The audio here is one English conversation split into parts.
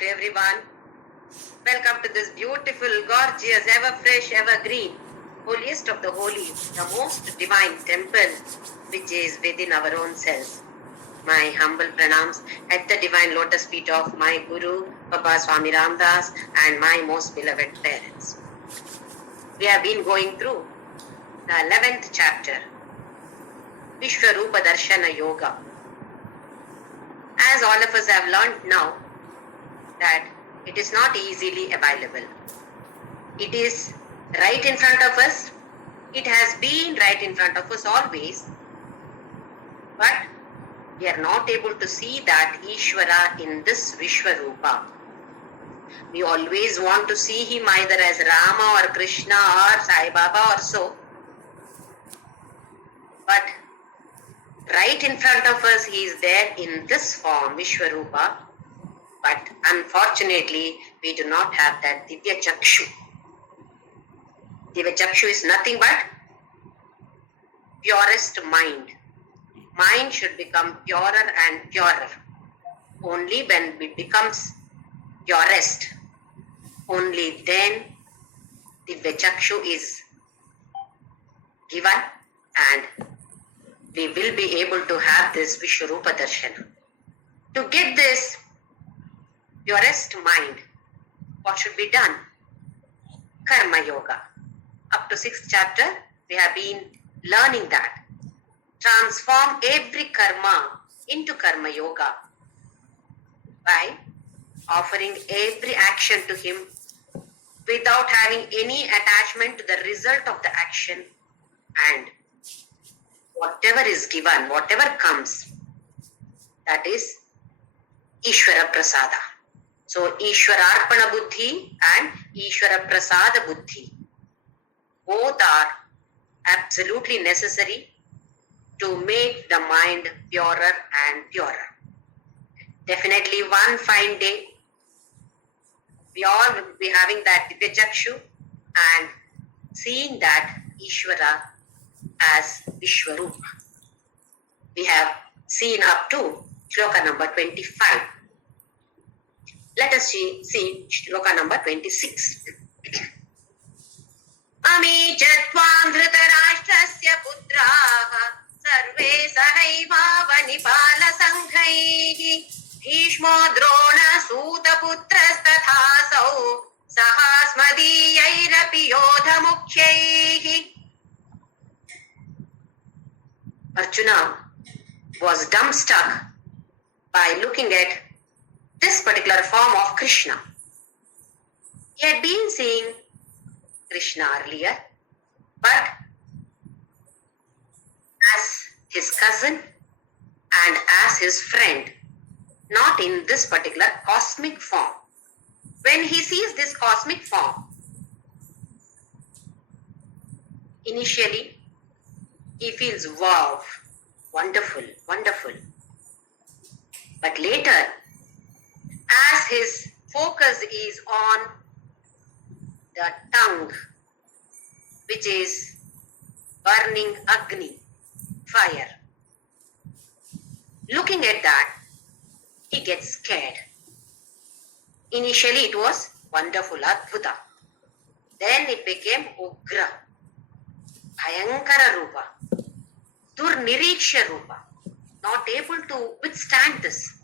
to everyone. Welcome to this beautiful, gorgeous, ever fresh, evergreen, holiest of the holy, the most divine temple which is within our own selves. My humble pranams at the divine lotus feet of my Guru, Papa Swami Ramdas, and my most beloved parents. We have been going through the 11th chapter, Vishwarupa Darshana Yoga. As all of us have learned now, that it is not easily available. It is right in front of us. It has been right in front of us always. But we are not able to see that Ishvara in this Vishwarupa. We always want to see him either as Rama or Krishna or Sai Baba or so. But right in front of us, he is there in this form, Vishwarupa. But unfortunately, we do not have that Divya Chakshu. Divya Chakshu is nothing but purest mind. Mind should become purer and purer. Only when it becomes purest, only then Divya Chakshu is given and we will be able to have this Vishwarupa Darshana. To get this purest mind, what should be done? Karma Yoga. Up to 6th chapter, we have been learning that. Transform every karma into Karma Yoga by offering every action to him without having any attachment to the result of the action, and whatever is given, whatever comes, that is Ishvara Prasada. So Ishwararpana Buddhi and Ishvara Prasada Buddhi, both are absolutely necessary to make the mind purer and purer. Definitely one fine day, we all will be having that Divya Chakshu and seeing that Ishvara as Vishwarupa. We have seen up to Shloka number 25. Let us see Shloka number 26. Ami chatvam dhritarashtrasya putraha sarve sahaivavani pala sanghaihi bhishmo drona suta putrastathaasau sahasmadiyairapi yodha mukhyaihi. Arjuna was dumbstruck by looking at this particular form of Krishna. He had been seeing Krishna earlier, but as his cousin and as his friend, not in this particular cosmic form. When he sees this cosmic form, initially he feels, wow, wonderful, wonderful. But later, as his focus is on the tongue, which is burning Agni, fire, looking at that, he gets scared. Initially it was wonderful, Adbhuta. Then it became Ugra, Bhayankara Rupa, Durniriksha Rupa, not able to withstand this,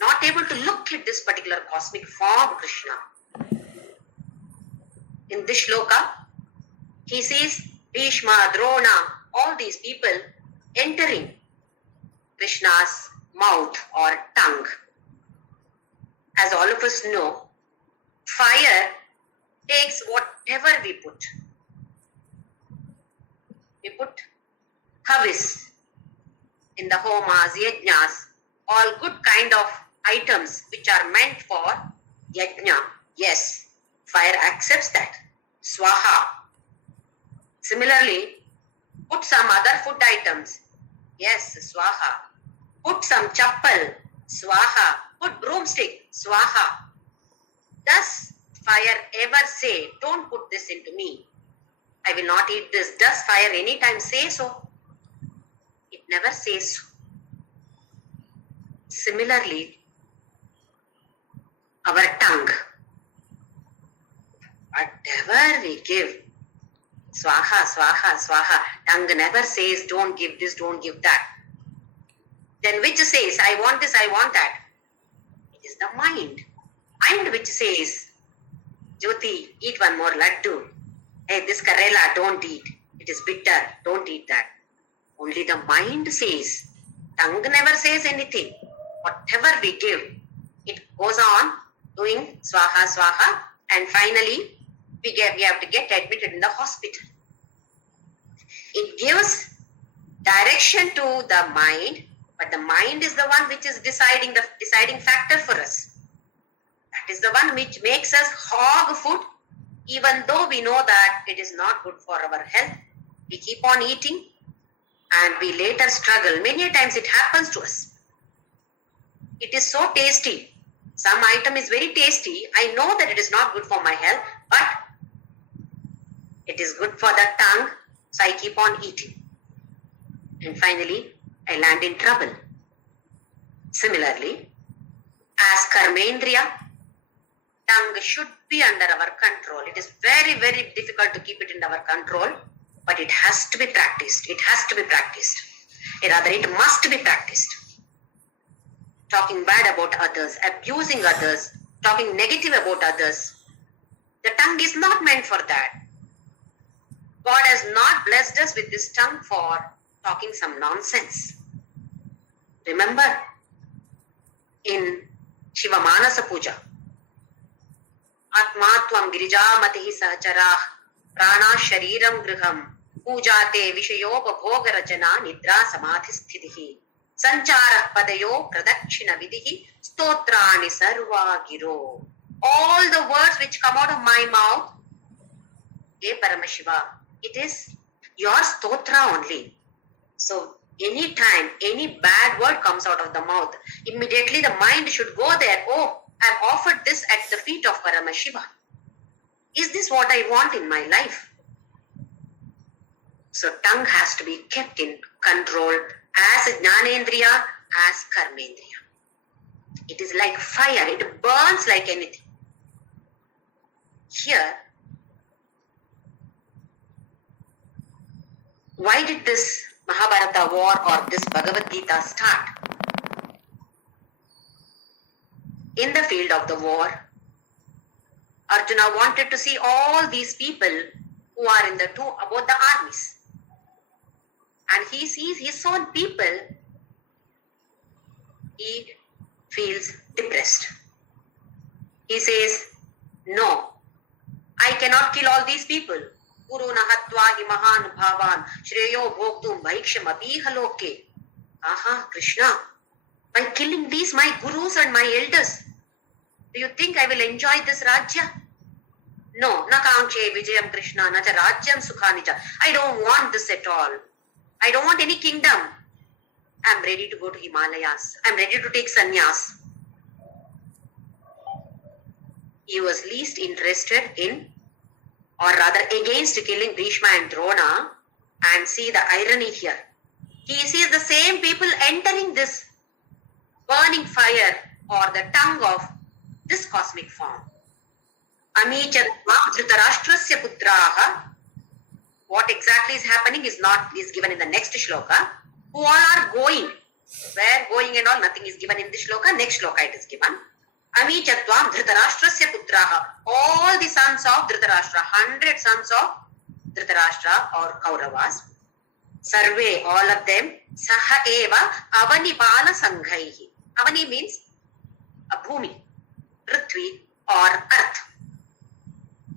not able to look at this particular cosmic form Krishna. In this shloka, he sees Bhishma, Drona, all these people entering Krishna's mouth or tongue. As all of us know, fire takes whatever we put. We put havis in the homas, yajnas, all good kind of items which are meant for yajna. Yes, fire accepts that. Swaha. Similarly, put some other food items. Yes, swaha. Put some chappal. Swaha. Put broomstick. Swaha. Does fire ever say, don't put this into me? I will not eat this. Does fire anytime say so? It never says so. Similarly, our tongue. Whatever we give, swaha, swaha, swaha. Tongue never says, don't give this, don't give that. Then which says, I want this, I want that? It is the mind. Mind which says, Jyoti, eat one more laddu. Hey, this Karela, don't eat. It is bitter, don't eat that. Only the mind says. Tongue never says anything. Whatever we give, it goes on doing swaha, swaha, and finally we have to get admitted in the hospital. It gives direction to the mind, but the mind is the one which is deciding factor for us. That is the one which makes us hog food, even though we know that it is not good for our health. We keep on eating and we later struggle. Many times it happens to us. It is so tasty. Some item is very tasty. I know that it is not good for my health, but it is good for the tongue, so I keep on eating. And finally, I land in trouble. Similarly, as karmendriya, tongue should be under our control. It is very, very difficult to keep it in our control, but it has to be practiced. It has to be practiced. Rather, it must be practiced. Talking bad about others, abusing others, talking negative about others. The tongue is not meant for that. God has not blessed us with this tongue for talking some nonsense. Remember, in Shiva Manasa Puja, Atmatvam Girijamatihi Sahacharah Prana Shariram Griham Pujate Vishayopa Rachana Nidra Samadhisthitihi Sanchara Padayo Pradakshina Vidihi Stotrani Sarva Giro. All the words which come out of my mouth, Hey Paramashiva, it is your stotra only. So anytime any bad word comes out of the mouth, immediately the mind should go there. Oh, I've offered this at the feet of Paramashiva. Is this what I want in my life? So tongue has to be kept in control as Jnanendriya, as Karmendriya. It is like fire. It burns like anything. Here, why did this Mahabharata war or this Bhagavadgita start? In the field of the war, Arjuna wanted to see all these people who are in both the armies. And he sees his own people, he feels depressed. He says, no, I cannot kill all these people. Guru nahatva hi mahan bhavan shreyo bhogtum bhaiksham apiha loke. Aha, Krishna, by killing these my gurus and my elders, do you think I will enjoy this rajya? No, na kaankshe vijayam Krishna, na cha rajyam sukhanija. I don't want this at all. I don't want any kingdom. I'm ready to go to Himalayas. I'm ready to take sannyas. He was least interested in, or rather against killing Bhishma and Drona. And see the irony here. He sees the same people entering this burning fire or the tongue of this cosmic form. Amichatva dhritarashtrasya putraha. What exactly is happening is given in the next shloka. Who all are going? Where going and all, nothing is given in this shloka. Next shloka it is given. Amichatvam dhritarashtrasya putraha. All the sons of Dhritarashtra, 100 sons of Dhritarashtra or Kauravas. Sarve, all of them. Saha eva avanipala sanghaihi. Avani means a bhumi, prithvi or earth.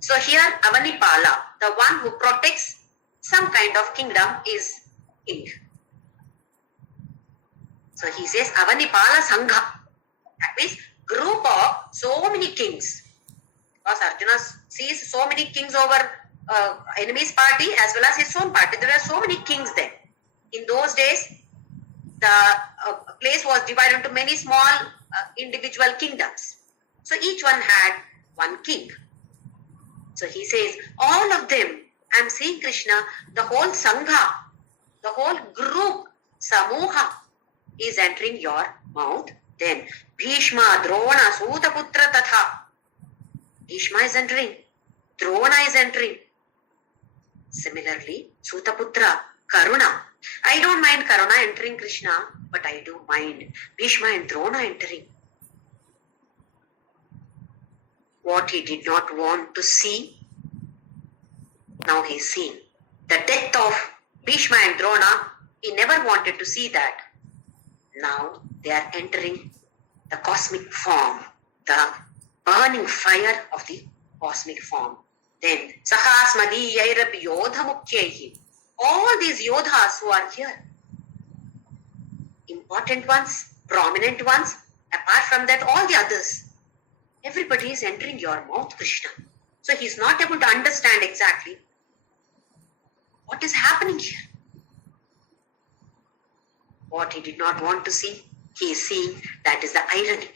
So here Avanipala, the one who protects some kind of kingdom, is king. So he says Avanipala Sangha. That means group of so many kings. Because Arjuna sees so many kings over enemy's party as well as his own party. There were so many kings there. In those days, the place was divided into many small individual kingdoms. So each one had one king. So he says, all of them, I am seeing Krishna, the whole Sangha, the whole group, Samuha, is entering your mouth Then Bhishma, Drona, Sutaputra Tatha. Bhishma is entering. Drona is entering. Similarly, Sutaputra, Karuna. I don't mind Karuna entering Krishna, but I do mind Bhishma and Drona entering. What he did not want to see, now he is seeing. The death of Bhishma and Drona, he never wanted to see that. Now they are entering the cosmic form, the burning fire of the cosmic form. Then Sahasmadiyayrapi Yodha Mukhyahi. All these Yodhas who are here, important ones, prominent ones, apart from that, all the others, everybody is entering your mouth, Krishna. So he is not able to understand exactly what is happening here. What he did not want to see, he is seeing. That is the irony.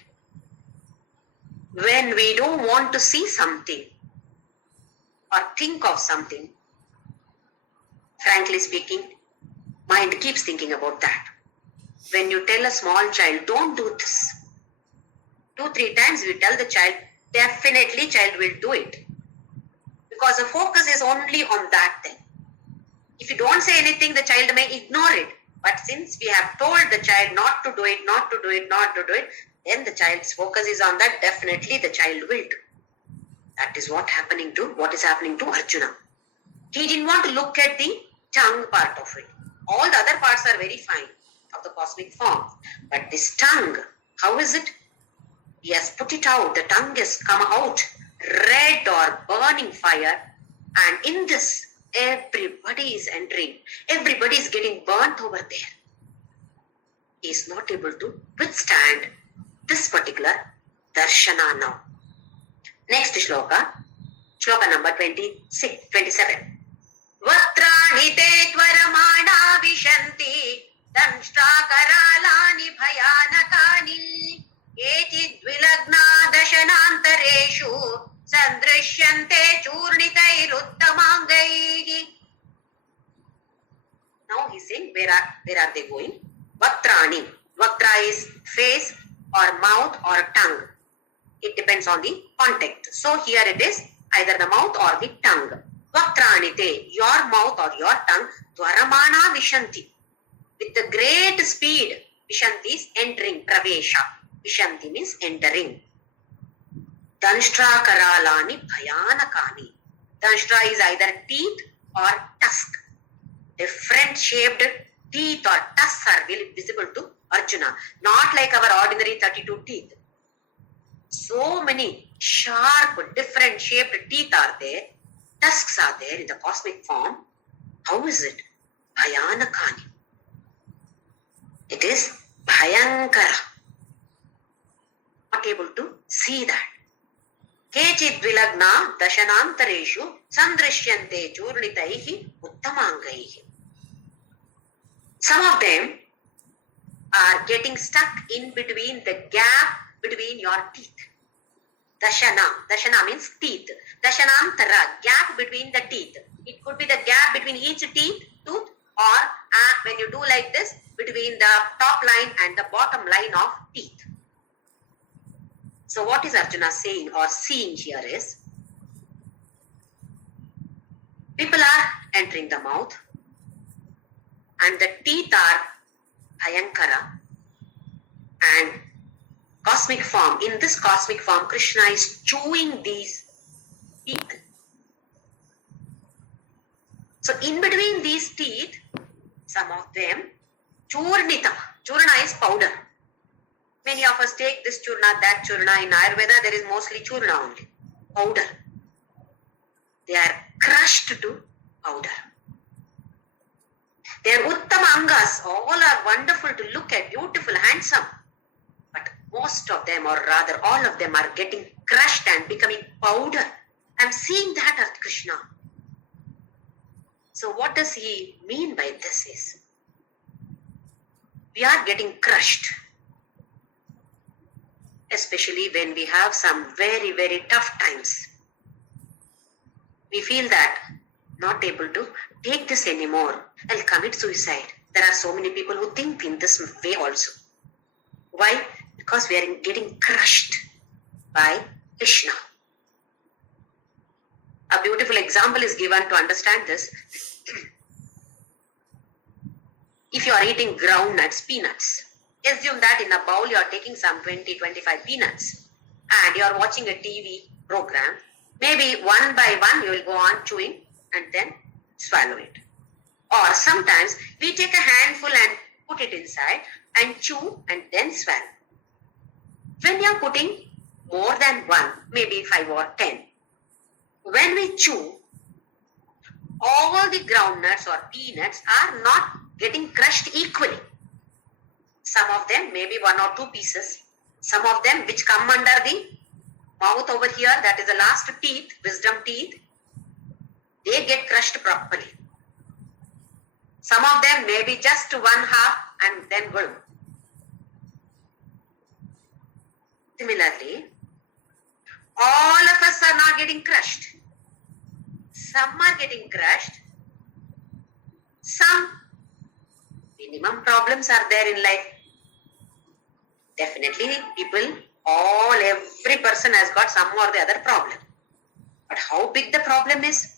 When we don't want to see something or think of something, frankly speaking, mind keeps thinking about that. When you tell a small child, don't do this, 2-3 times we tell the child, definitely child will do it. Because the focus is only on that thing. If you don't say anything, the child may ignore it. But since we have told the child not to do it, not to do it, not to do it, then the child's focus is on that, definitely the child will do. That is what is happening to Arjuna. He didn't want to look at the tongue part of it. All the other parts are very fine of the cosmic form. But this tongue, how is it? He has put it out. The tongue has come out, red or burning fire. And in this, everybody is entering. Everybody is getting burnt over there. He is not able to withstand this particular darshana now. Next shloka number 27. Vatrani te tvaramana vishanti danshta karalani bhayanakani eti dvilagna dashanantareshu sandrishyante churnitairuttamangai. Now he is saying, where are they going? Vatrani. Vatra is face or mouth or tongue. It depends on the context. So here it is either the mouth or the tongue. Vatrani te, your mouth or your tongue, dvaramana vishanti. With the great speed, vishanti is entering, pravesha. Vishanti means entering. Danshtra karalani bhayanakani. Danshtra is either teeth or tusk. Different shaped teeth or tusks are visible to Arjuna. Not like our ordinary 32 teeth. So many sharp, different shaped teeth are there. Tusks are there in the cosmic form. How is it? Bhayanakani. It is Bhayankara. Not able to see that. Kechid vilagna dashanantareshu sandrishyante churnitaihi uttamangaihi. Some of them are getting stuck in between the gap between your teeth. Dashana means teeth. Dashanantara, gap between the teeth. It could be the gap between each tooth, or when you do like this, between the top line and the bottom line of teeth. So what is Arjuna saying or seeing here is, people are entering the mouth and the teeth are Bhayankara, and cosmic form, in this cosmic form, Krishna is chewing these teeth. So in between these teeth, some of them, churnita. Churna is powder. Many of us take this churna, that churna. In Ayurveda, there is mostly churna only, powder. They are crushed to powder. They are uttama angas. All are wonderful to look at, beautiful, handsome. But most of them, or rather all of them, are getting crushed and becoming powder. I am seeing that at Krishna. So what does he mean by this is, we are getting crushed. Especially when we have some very, very tough times. We feel that not able to take this anymore. I'll commit suicide. There are so many people who think in this way also. Why? because we are getting crushed by Krishna. A beautiful example is given to understand this. If you are eating groundnuts, peanuts, assume that in a bowl you are taking some 20-25 peanuts and you are watching a TV program. Maybe one by one you will go on chewing and then swallow it. Or sometimes we take a handful and put it inside and chew and then swallow. When you are putting more than one, maybe 5 or 10, when we chew, all the groundnuts or peanuts are not getting crushed equally. Some of them, maybe 1 or 2 pieces. Some of them which come under the mouth over here, that is the last teeth, wisdom teeth, they get crushed properly. Some of them may be just 1/2 and then go. Similarly, all of us are not getting crushed. Some are getting crushed. Some minimum problems are there in life. Definitely people, every person has got some or the other problem. But how big the problem is?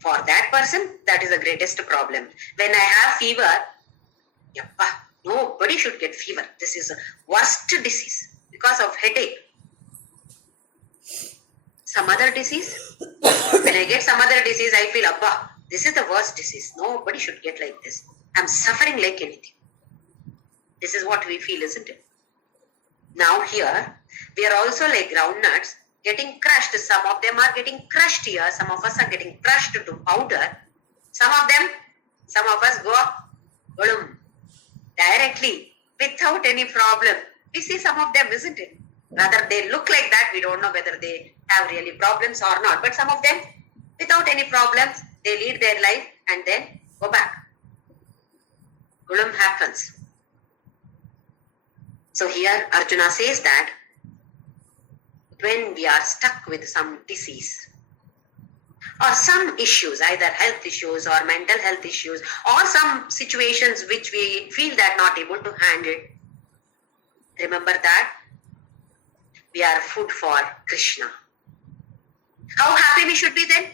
For that person, that is the greatest problem. When I have fever, nobody should get fever. This is the worst disease because of headache. Some other disease, when I get some other disease, I feel, this is the worst disease. Nobody should get like this. I'm suffering like anything. This is what we feel, isn't it? Now here, we are also like groundnuts, getting crushed. Some of them are getting crushed here. Some of us are getting crushed to powder. Some of us go directly without any problem. We see some of them, isn't it? Rather, they look like that. We don't know whether they have really problems or not. But some of them, without any problems, they lead their life and then go back. Problem happens. So here Arjuna says that when we are stuck with some disease or some issues, either health issues or mental health issues or some situations which we feel that not able to handle, remember that we are food for Krishna. How happy we should be then?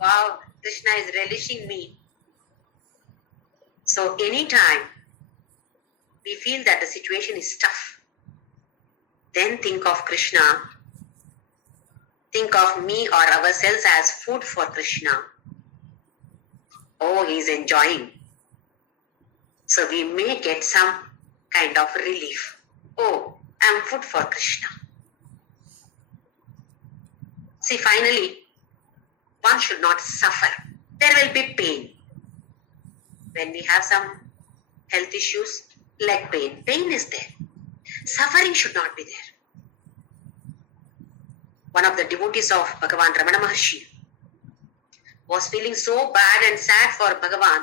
Wow, Krishna is relishing me. So anytime we feel that the situation is tough, then think of Krishna. Think of me or ourselves as food for Krishna. Oh, he is enjoying. So we may get some kind of relief. Oh, I am food for Krishna. See, finally, one should not suffer. There will be pain. When we have some health issues, leg pain, pain is there. Suffering should not be there. One of the devotees of Bhagavan, Ramana Maharshi, was feeling so bad and sad for Bhagavan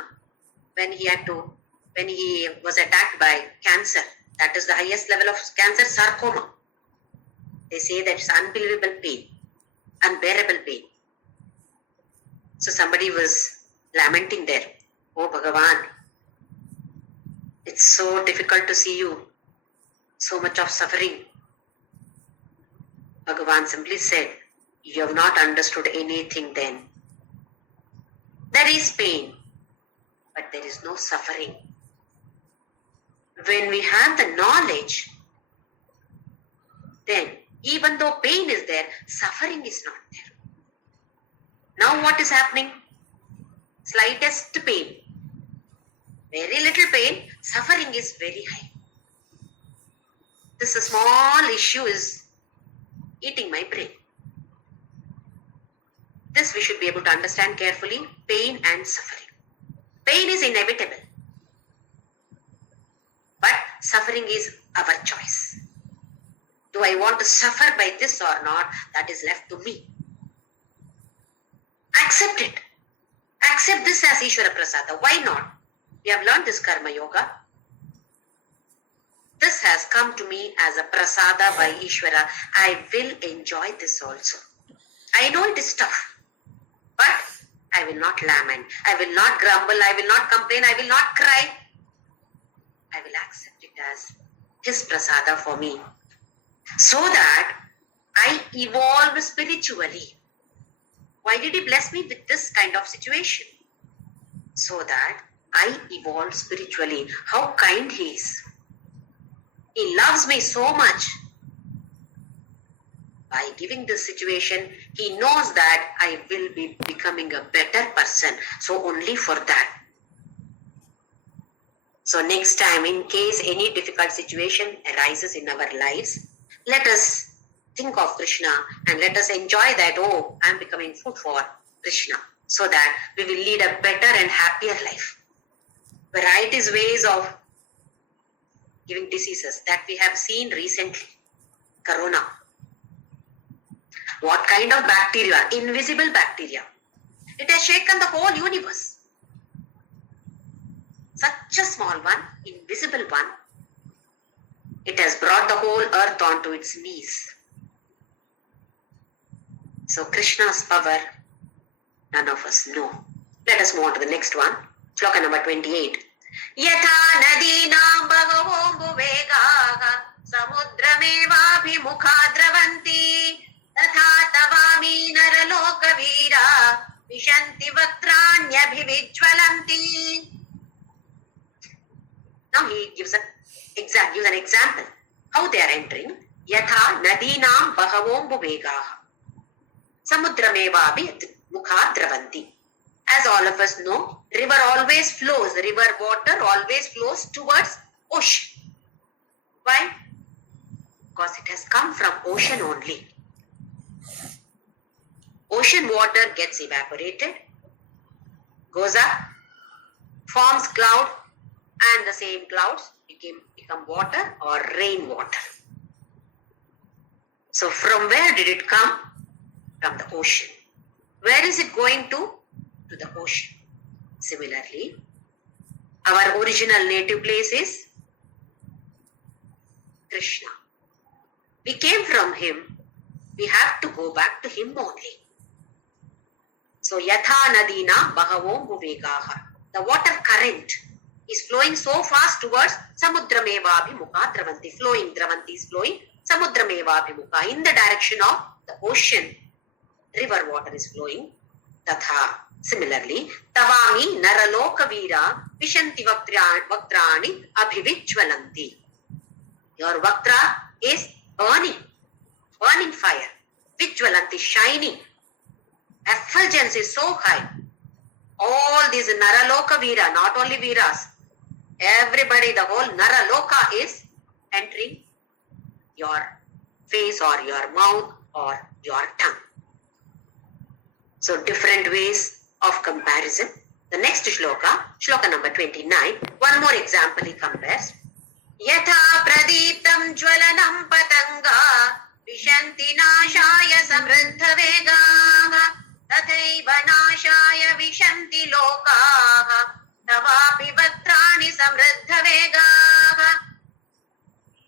when he was attacked by cancer. That is the highest level of cancer, sarcoma. They say that it's unbelievable pain, unbearable pain. So somebody was lamenting there. Oh Bhagavan, it's so difficult to see you. So much of suffering. Bhagavan simply said, you have not understood anything then. There is pain, but there is no suffering. When we have the knowledge, then even though pain is there, suffering is not there. Now what is happening? Slightest pain, very little pain, suffering is very high. This small issue is eating my brain. This we should be able to understand carefully, pain and suffering. Pain is inevitable, but suffering is our choice. Do I want to suffer by this or not? That is left to me. Accept it. Accept this as Ishvara Prasada. Why not? We have learned this Karma Yoga. This has come to me as a prasada by Ishvara. I will enjoy this also. I know it is tough, but I will not lament. I will not grumble. I will not complain. I will not cry. I will accept it as his prasada for me, so that I evolve spiritually. Why did he bless me with this kind of situation? So that I evolve spiritually. How kind he is. He loves me so much. By giving this situation, he knows that I will be becoming a better person. So only for that. So next time, in case any difficult situation arises in our lives, let us think of Krishna and let us enjoy that, oh, I am becoming food for Krishna, so that we will lead a better and happier life. Varieties ways of giving diseases that we have seen recently. Corona. What kind of bacteria? Invisible bacteria. It has shaken the whole universe. Such a small one, invisible one. It has brought the whole earth onto its knees. So Krishna's power, none of us know. Let us move on to the next one. Shloka number 28. Yatha nadinam bhagavombu vegaha samudramevabhimukha dravanti tatha tavami naraloka veera vishanti vatranyabhivijwalanti. Now he gives an example how they are entering. Yatha nadinam bhagamombu vegaha samudramevapi mukha dravanti. As all of us know, river always flows. River water always flows towards ocean. Why? Because it has come from ocean only. Ocean water gets evaporated, goes up, forms cloud, and the same clouds become water or rainwater. So from where did it come? From the ocean. Where is it going to? To the ocean. Similarly, our original native place is Krishna. We came from him. We have to go back to him only. So yatha nadina bhagamombu vegaha. The water current is flowing so fast towards samudramevabhimukha dravanti. Flowing, dravanti is flowing. Samudramevabhimukha, in the direction of the ocean. River water is flowing. Tatha. Similarly, tavami naraloka veera vishanti vaktrani abhivijwalanti. Your vaktra is burning fire. Vijwalanti, shining. Effulgence is so high. All these naraloka veera, not only veeras, everybody, the whole naraloka is entering your face or your mouth or your tongue. So different ways of comparison. The next shloka, shloka number 29, one more example he compares. Yatha pradiptam jwalanam patanga vishanti nashaya samriddha vegaha tathaiva nashaya vishanti lokaha tavapi vatrani samriddha vegaha.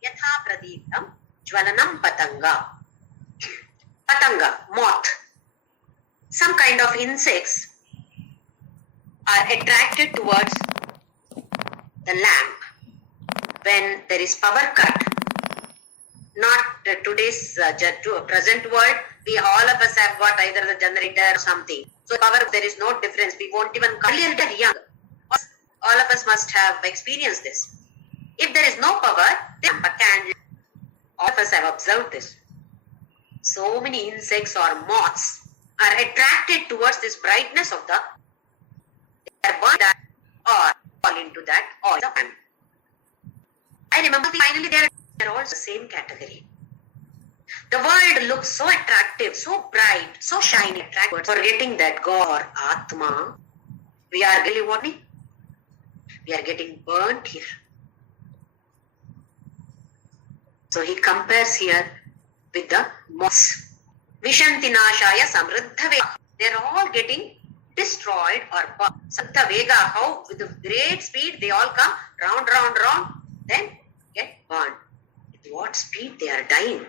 Yatha pradiptam jwalanam patanga. Patanga, moth. Some kind of insects are attracted towards the lamp when there is power cut. Not today's present world, we all of us have got either the generator or something. So power, there is no difference. We won't even earlier than young. All of us must have experienced this. If there is no power, then a candle. All of us have observed this. So many insects or moths are attracted towards this brightness of the that or fall into that or the lamp. I remember finally they are all the same category. The world looks so attractive, so bright, so shiny, attractive. Forgetting that God, Atma, we are really what? We are getting burnt here. So he compares here with the moths. Vishanti nashaya samriddha vega. They are all getting destroyed or burned. Samriddha vega, how with a great speed they all come round, then get burned. With what speed they are dying.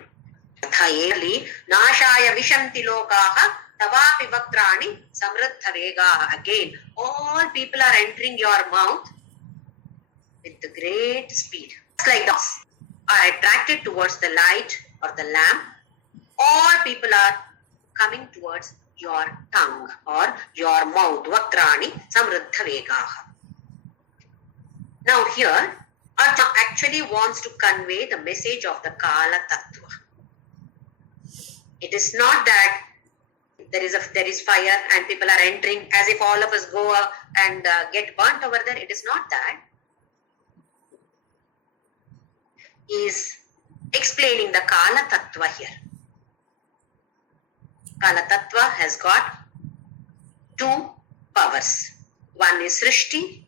Tathayeli nashaya vishanti lokaha tavapi vaktrani samriddha vega. Again, all people are entering your mouth with the great speed. It's like this. are attracted towards the light or the lamp, or people are coming towards your tongue or your mouth. Vakrani samruddha vegaha. Now here, Arjuna actually wants to convey the message of the Kala Tattva. It is not that there is fire and people are entering as if all of us go and get burnt over there. It is not that. He is explaining the Kala Tattva here. Kala Tattva has got two powers. One is Srishti,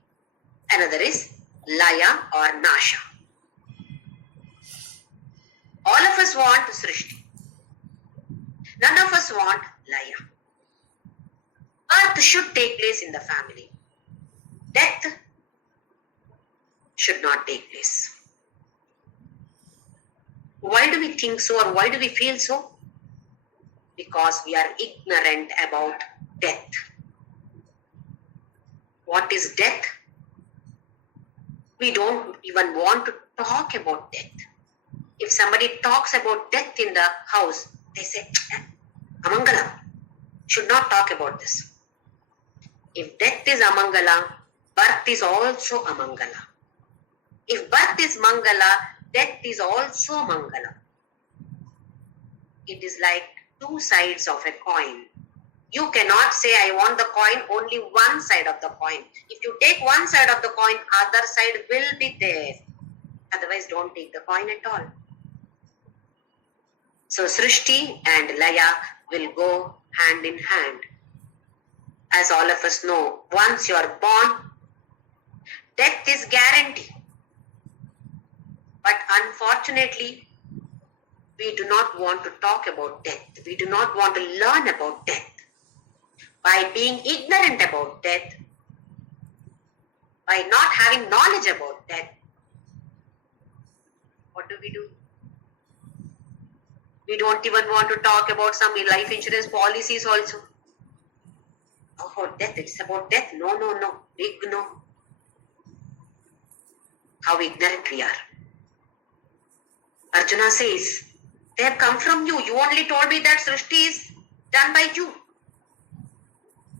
another is Laya or Nasha. All of us want Srishti. None of us want Laya. Birth should take place in the family. Death should not take place. Why do we think so, or why do we feel so? Because we are ignorant about death. What is death? We don't even want to talk about death. If somebody talks about death in the house, they say, Amangala, should not talk about this. If death is Amangala, birth is also Amangala. If birth is Mangala, death is also Mangala. It is like two sides of a coin. You cannot say, I want the coin, only one side of the coin. If you take one side of the coin, other side will be there. Otherwise, don't take the coin at all. So, Srishti and Laya will go hand in hand. As all of us know, once you are born, death is guaranteed. But unfortunately, we do not want to talk about death. We do not want to learn about death. By being ignorant about death, by not having knowledge about death, what do? We don't even want to talk about some life insurance policies also. Oh, death, it's about death. No. Big no. How ignorant we are. Arjuna says, they have come from you. You only told me that Srishti is done by you.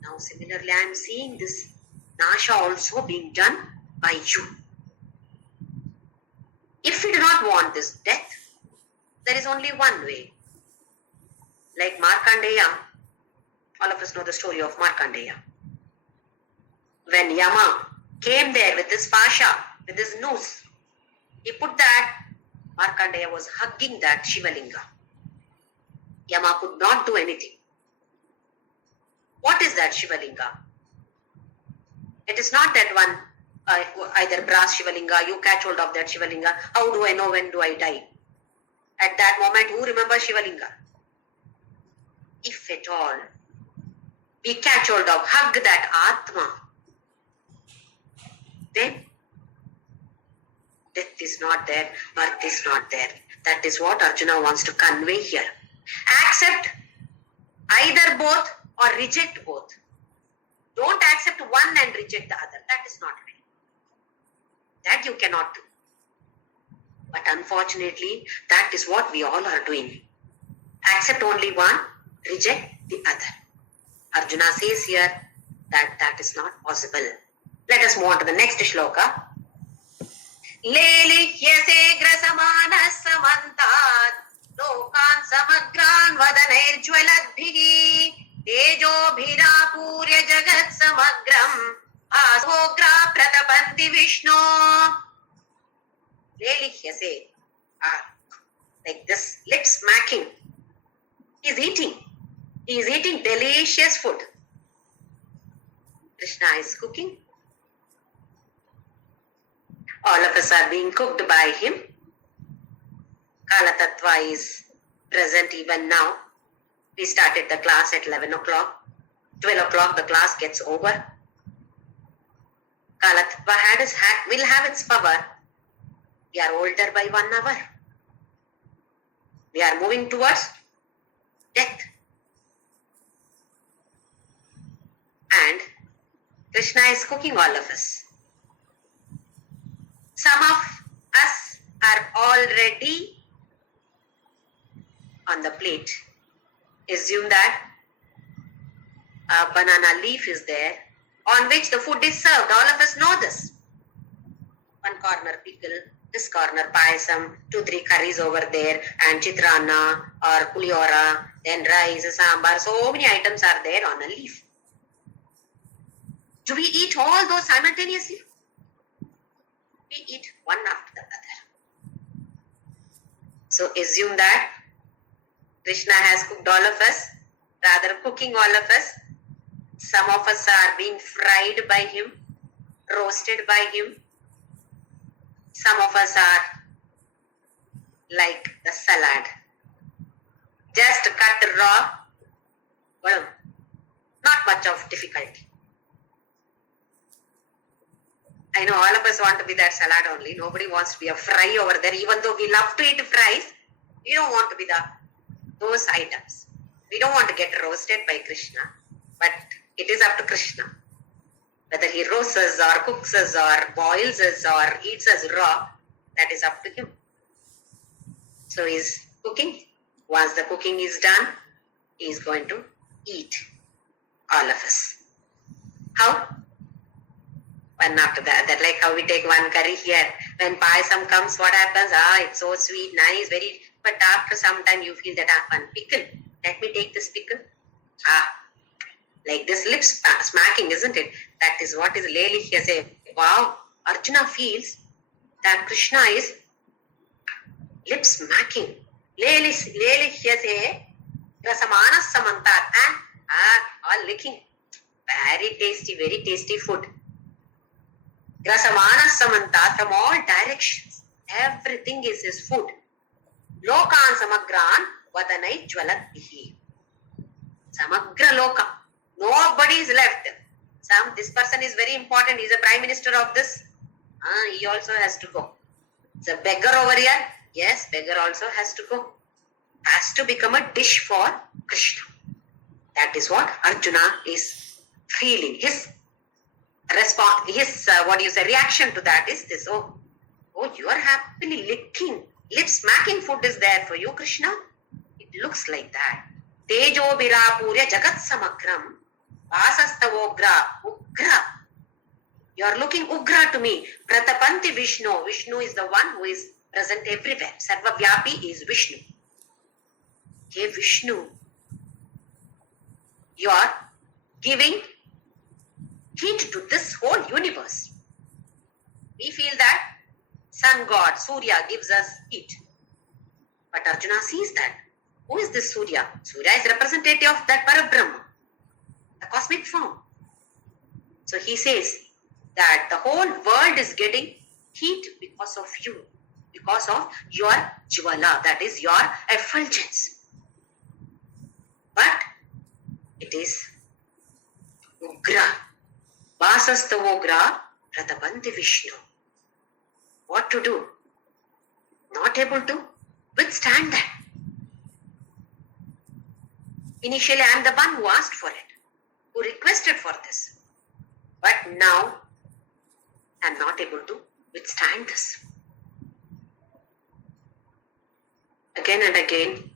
Now similarly, I am seeing this Nasha also being done by you. If we do not want this death, there is only one way. Like Markandeya, all of us know the story of Markandeya. When Yama came there with this pasha, with this noose, he put that, Markandeya was hugging that Shivalinga. Yama could not do anything. What is that Shivalinga? It is not that one, either brass Shivalinga, you catch hold of that Shivalinga. How do I know when do I die? At that moment, who remembers Shivalinga? If at all, we catch hold of, hug that Atma, then death is not there, birth is not there. That is what Arjuna wants to convey here. Accept either both or reject both. Don't accept one and reject the other. That is not right. That you cannot do. But unfortunately, that is what we all are doing. Accept only one, reject the other. Arjuna says here that that is not possible. Let us move on to the next shloka. Lelihyase grasamanas samantat lokan samagran vadanairjwaladbhihi tejobhirapurya jagat samagram asogra pratapanti Vishnu. Lelihyase are like this, lip smacking. He is eating. He is eating delicious food. Krishna is cooking. All of us are being cooked by him. Kala Tattva is present even now. We started the class at 11 o'clock. 12 o'clock the class gets over. Kala Tattva will have its power. We are older by 1 hour. We are moving towards death. And Krishna is cooking all of us. Some of us are ready on the plate. Assume that a banana leaf is there on which the food is served. All of us know this. One corner pickle, this corner payasam, 2-3 curries over there, and chitrana or puliora, then rice, sambar. So many items are there on a leaf. Do we eat all those simultaneously? We eat one after the other. So assume that Krishna has cooked all of us, rather cooking all of us. Some of us are being fried by him, roasted by him. Some of us are like the salad. Just cut raw. Well, not much of difficulty. I know all of us want to be that salad only. Nobody wants to be a fry over there. Even though we love to eat fries, we don't want to be those items. We don't want to get roasted by Krishna. But it is up to Krishna. Whether he roasts us or cooks us or boils us or eats us raw, that is up to him. So he is cooking. Once the cooking is done, he is going to eat all of us. How? One after that, like how we take one curry here. When payasam comes, what happens? It's so sweet, nice, very. But after some time, you feel that one pickle. Let me take this pickle. Like this lips smacking, isn't it? That is what is Leli here say. Wow, Arjuna feels that Krishna is lip smacking. Leli here say, Rasamana samantat. All licking. Very tasty food. Rasamana samantat from all directions. Everything is his food. Lokan samagran vadanai jwalat bihi. Samagra loka. Nobody is left. This person is very important. He is a prime minister of this. He also has to go. It's a beggar over here. Yes, beggar also has to go. Has to become a dish for Krishna. That is what Arjuna is feeling. His response, reaction to that is this. Oh, you are happily licking. Lip smacking food is there for you, Krishna. It looks like that. Tejo virapurya jagat samagram. Ugra. You are looking ugra to me. Pratapanti Vishnu. Vishnu is the one who is present everywhere. Sarvavyapi is Vishnu. Hey Vishnu, you are giving heat to this whole universe. We feel that sun god, Surya, gives us heat. But Arjuna sees that. Who is this Surya? Surya is representative of that Parabrahma, the cosmic form. So he says that the whole world is getting heat because of you, because of your jwala, that is your effulgence. But it is ugra. Vasasta ugra pratapanti Vishnu. What to do? Not able to withstand that. Initially, I am the one who asked for it, who requested for this. But now, I am not able to withstand this. Again and again,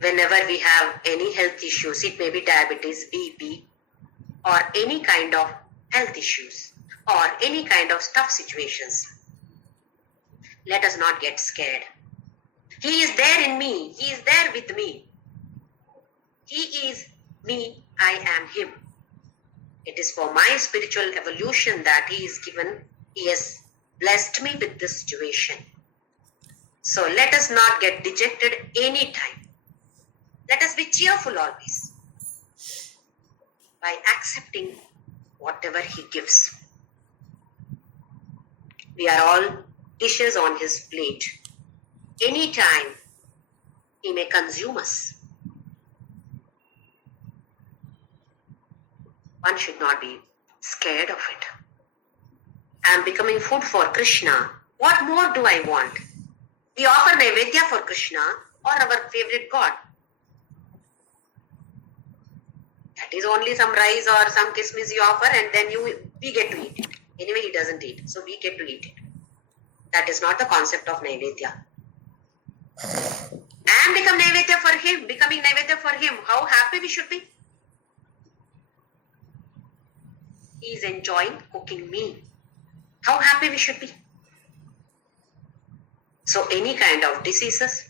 whenever we have any health issues, it may be diabetes, BP, or any kind of health issues, or any kind of tough situations, let us not get scared. He is there in me. He is there with me. He is me. I am him. It is for my spiritual evolution that he has blessed me with this situation. So let us not get dejected any time. Let us be cheerful always by accepting whatever he gives. We are all dishes on his plate. Anytime he may consume us. One should not be scared of it. I am becoming food for Krishna. What more do I want? We offer Naivedya for Krishna or our favorite God. That is only some rice or some kismis you offer and then we get to eat it. Anyway, he doesn't eat, so we get to eat it. That is not the concept of Naivedya. And become Naivedya for him, becoming Naivedya for him. How happy we should be. He is enjoying cooking me. How happy we should be. So any kind of diseases,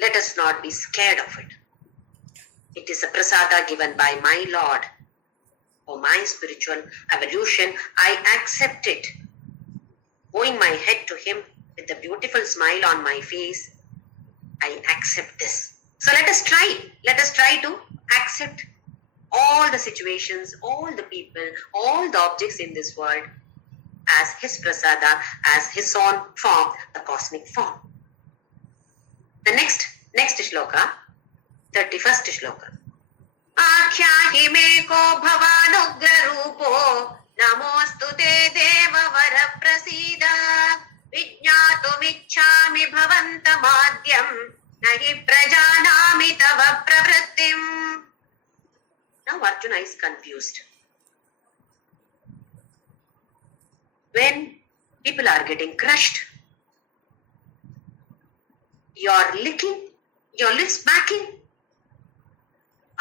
let us not be scared of it. It is a prasada given by my Lord. For my spiritual evolution, I accept it. Bowing my head to him with a beautiful smile on my face, I accept this. So let us try. Let us try to accept all the situations, all the people, all the objects in this world as his prasada, as his own form, the cosmic form. The next shloka, 31st shloka. Akhyahi me ko bhavanugra rupo namostu te deva vara prasida vijñātumiccāmi bhavantamadhyam nahi prajanāmi tava pravrittim. Now Arjuna is confused. When people are getting crushed, you're licking, your lips smacking.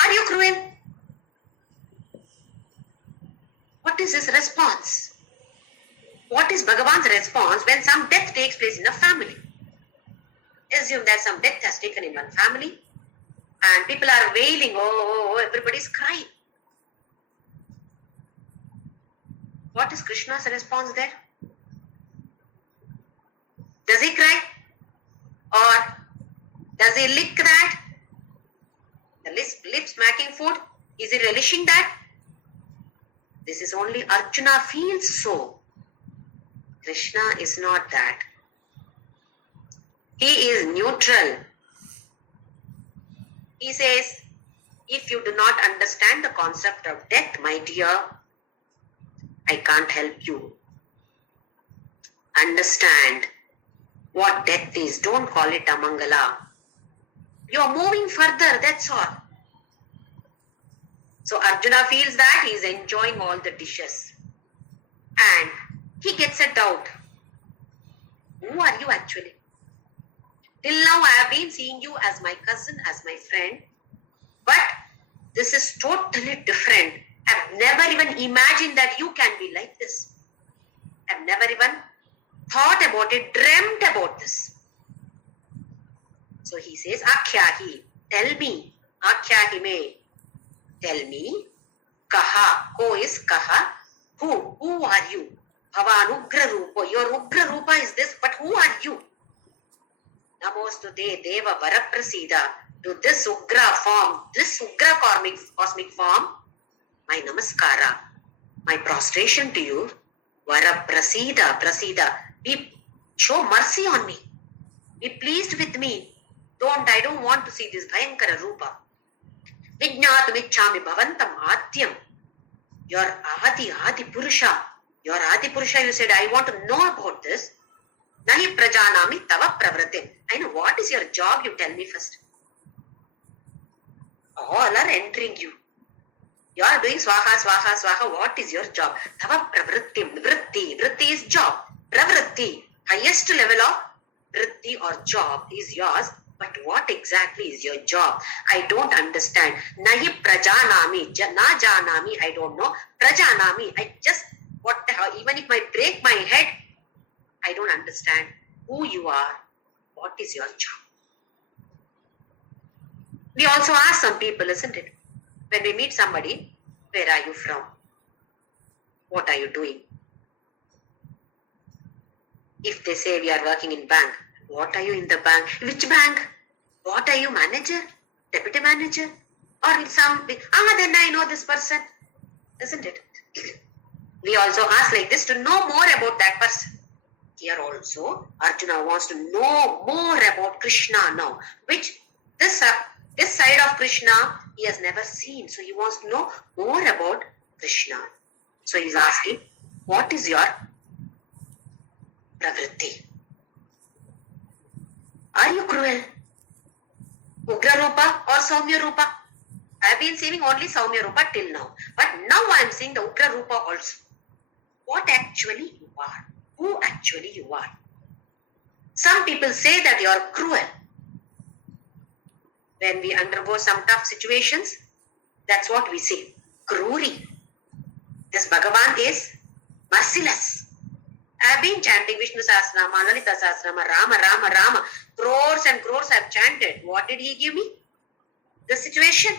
Are you cruel? What is his response? What is Bhagavan's response when some death takes place in a family? Assume that some death has taken in one family and people are wailing, oh, everybody's crying. What is Krishna's response there? Does he cry? Or does he lick that? The lip smacking food? Is he relishing that? This is only Arjuna feels so. Krishna is not that. He is neutral. He says, if you do not understand the concept of death, my dear, I can't help you. Understand what death is. Don't call it a mangala. You are moving further, that's all. So Arjuna feels that he is enjoying all the dishes. And he gets a doubt. Who are you actually? Till now I have been seeing you as my cousin, as my friend. But this is totally different. I've never even imagined that you can be like this. I've never even thought about it, dreamt about this. So he says, Akhyahi, tell me, Akhyahi me, tell me, Kaha, ko is Kaha, who are you? Bhavan Ugra Rupa, your Ugra Rupa is this, but who are you? Namostu te Deva Varaprasida, to this Ugra form, this Ugra cosmic form, my namaskara, my prostration to you, Varaprasida, Prasida, show mercy on me, be pleased with me. I don't want to see this Bhayankara Rupa. Vijñātumiccāmi bhavantam ādyam. Your Adi Purusha. Your Adi Purusha, you said, I want to know about this. Nahi prajanami tava pravritim. I know, what is your job? You tell me first. All are entering you. You are doing swaha, swaha, swaha. What is your job? Tava pravrittim. Vritti is job. Pravritti, highest level of vritti or job is yours. But what exactly is your job? I don't understand. Nahi prajanami, na janami, I don't know. Prajanami, even if I break my head, I don't understand who you are. What is your job? We also ask some people, isn't it? When we meet somebody, where are you from? What are you doing? If they say we are working in bank, what are you in the bank? Which bank? What are you, manager? Deputy manager? Or in some... then I know this person. Isn't it? We also ask like this to know more about that person. Here also, Arjuna wants to know more about Krishna now. Which, this side of Krishna, he has never seen. So he wants to know more about Krishna. So he's asking, what is your pravritti? Are you cruel? Ugra Rupa or Saumya Rupa? I have been seeing only Saumya Rupa till now. But now I am seeing the Ugra Rupa also. What actually you are? who actually you are. Some people say that you are cruel. When we undergo some tough situations, that's what we say. Kruri. This Bhagavan is merciless. I have been chanting Vishnu Sahasranama, Lalita Sahasranama, Rama, Rama, Rama. Crores and crores I have chanted. What did he give me? The situation.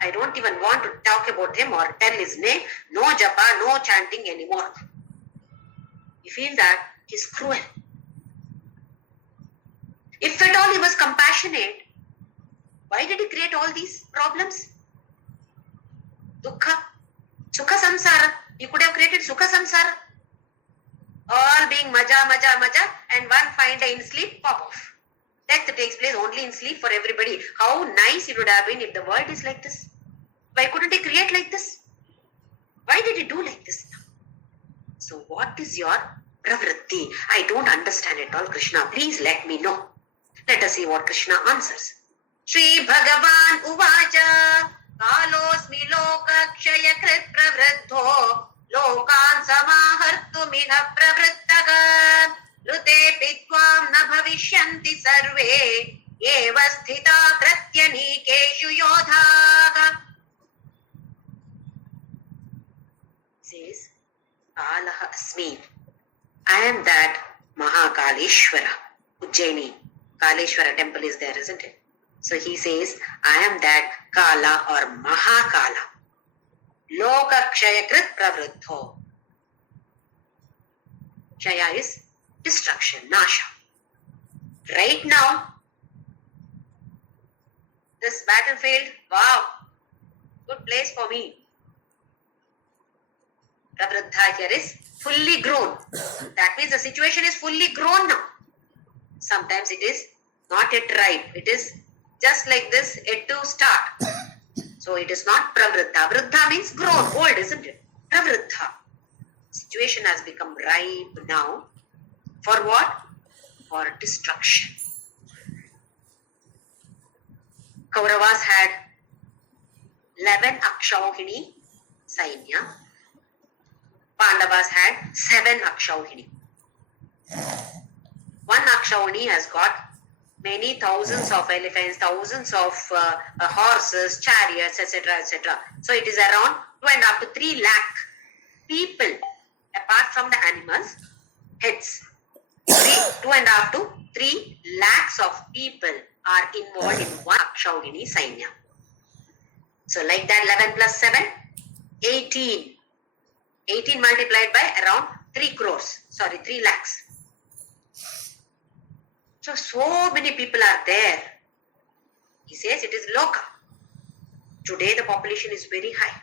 I don't even want to talk about him or tell his name. No japa, no chanting anymore. We feel that he's cruel. If at all he was compassionate, why did he create all these problems? Dukkha, Sukha Samsara. He could have created Sukha Samsara. All being maja, maja, maja, and one fine day in sleep, pop off. Death takes place only in sleep for everybody. How nice it would have been if the world is like this. Why couldn't he create like this? Why did he do like this? So what is your pravritti? I don't understand it all, Krishna. Please let me know. Let us see what Krishna answers. Shri Bhagavan Uvacha Kalosmi Loka Kshaya Krit Pravriddho Lokan Samahartumiha Pravrittaga Rute Pitvam Na Bhavishyanti Sarve Eva Sthita Pratyanikeshu Yodha. Says Kalaha Asmi. I am that Mahakaleshwara. Ujjaini. Kaleshwara temple is there, isn't it? So he says, I am that Kala or Mahakala. Loka Kshaya Krit Pravriddho. Kshaya is destruction, Nasha. Right now, this battlefield, wow, good place for me. Pravriddha here is fully grown. That means the situation is fully grown now. Sometimes it is not yet ripe. It is just like this, yet to start. So it is not pravriddha. Vriddha means grown, old, isn't it? Pravriddha. Situation has become ripe now. For what? For destruction. Kauravas had 11 Akshauhini Sainya. Pandavas had 7 Akshauhini. One Akshauhini has got many thousands of elephants, thousands of horses, chariots, etc., etc. So it is around 2.5 to 3 lakh people, apart from the animals, heads. 2.5 to 3 lakhs of people are involved in one Akshauhini Sainya. So like that, 11 plus 7, 18. 18 multiplied by around 3 lakhs. So many people are there. He says it is Loka. Today the population is very high.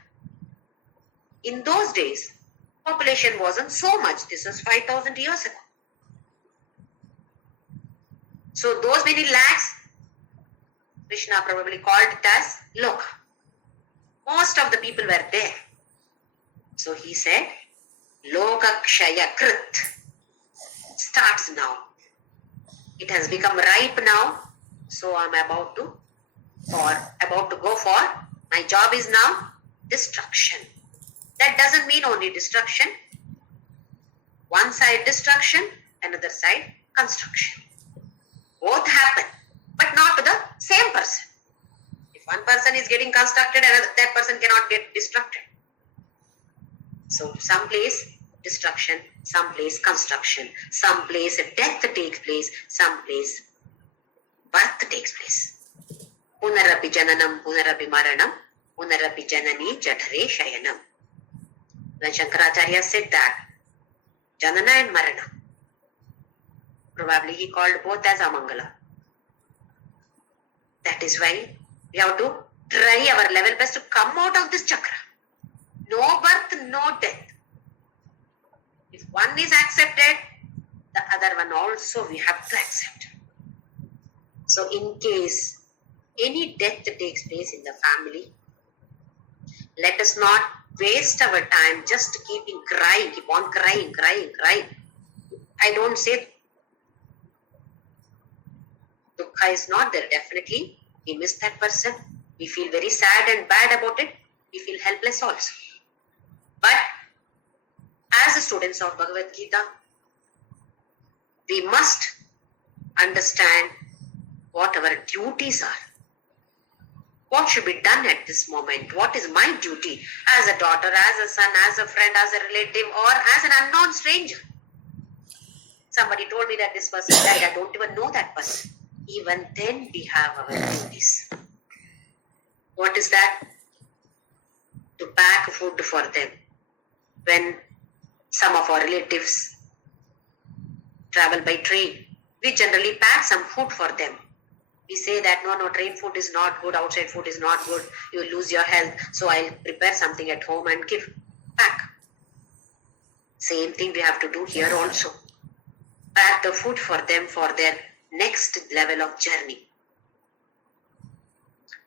In those days, population wasn't so much. This was 5,000 years ago. So those many lakhs, Krishna probably called it as Loka. Most of the people were there. So he said, Loka Kshaya Krit starts now. It has become ripe now. So I'm about to go for, my job is now destruction. That doesn't mean only destruction. One side destruction, another side construction. Both happen, but not to the same person. If one person is getting constructed, that person cannot get destructed. So some place destruction, some place construction, some place death takes place, some place birth takes place. Punarapi jananam, punarapi maranam, punarapi janani jadhare shayanam. When Shankaracharya said that, Janana and Marana, probably he called both as Amangala. That is why we have to try our level best to come out of this chakra. No birth, no death. If one is accepted, the other one also we have to accept. So in case any death takes place in the family, let us not waste our time just keeping crying, keep on crying. I don't say dukkha is not there. Definitely, we miss that person. We feel very sad and bad about it. We feel helpless also. But as the students of Bhagavad Gita, we must understand what our duties are. What should be done at this moment? What is my duty as a daughter, as a son, as a friend, as a relative, or as an unknown stranger? Somebody told me that this person died. I don't even know that person. Even then we have our duties. What is that? To pack food for them. When some of our relatives travel by train, we generally pack some food for them. We say that no, train food is not good, outside food is not good, you will lose your health, so I'll prepare something at home and give. Pack. Same thing we have to do here also. Pack the food for them for their next level of journey.